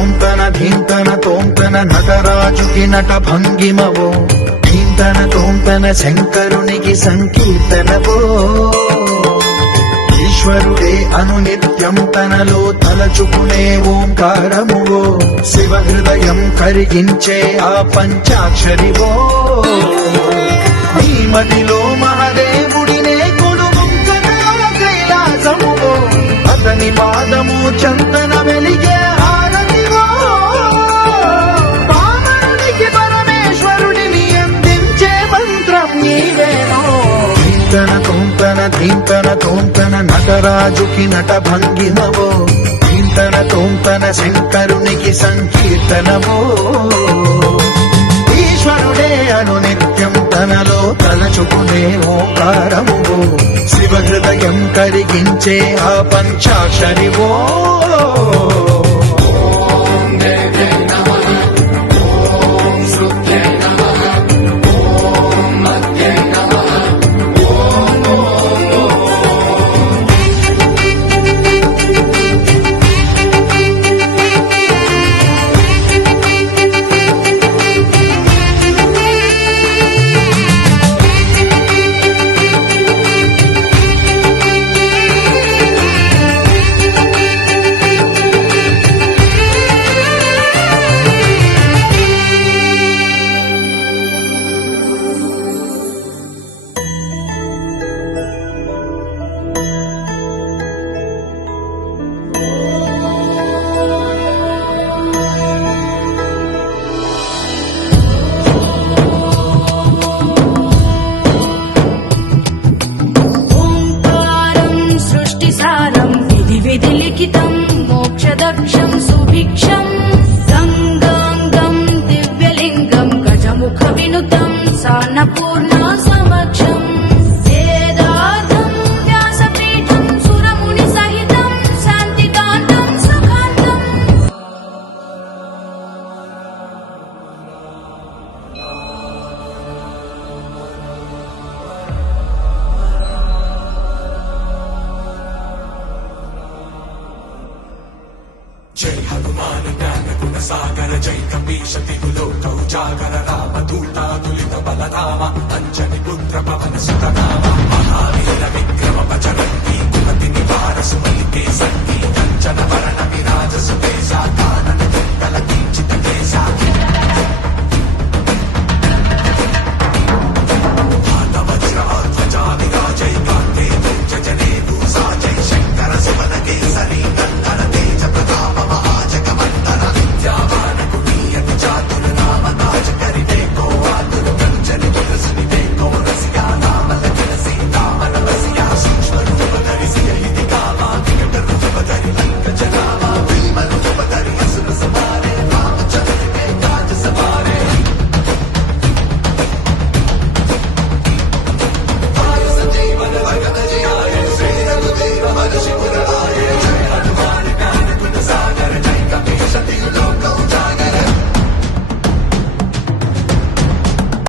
తోంతన ధీంతన తోంతన నటరాజుకి నట భంగిమవో ధీంతన తోంతన శంకరునికి సంకీర్తనవో ఈశ్వరుడే అనునిత్యం తనలో తలచుకునే ఓంకారమువో శివ హృదయం కరిగించే ఆ పంచాక్షరివో నీ మదిలో మహాదేవుడినే కొలుముంకనలో కైలాసమువో అతని పాదము చందన వెలిగే హారతివో పామరునికి పరమేశ్వరుడిని అందించే మంత్రం నీవేనో ధీంతన తోంతన ధీంతన తోంతన నటరాజుకి నట భంగిమవో ధీంతన తోంతన శంకరునికి సంకీర్తనవో ఈశ్వరుడే అనునిత్యం తనలో తలచుకునే ఓంకారమువో శివ హృదయం కరిగించే ఆ పంచాక్షరివో విధిలిఖితం మోక్షదక్షం సుభిక్షం గంగాంగం దివ్యలింగం గజముఖ వినుతం సాన్నపూర్ణ సమక్షం వేదార్థం వ్యాసపీఠం సురముని సహితం శాంతికాంతం సుఖాంతం जय हनुमान ज्ञान गुण सागर जय कपीश तिहु लोक उजागर राम दूता तुलित बलधामा अंजनी पुत्र पवन सुत नामा महावीर विक्रम बजरंगी कुमति निवार सुमति के संगी कंचन वरण विराज सुबेसा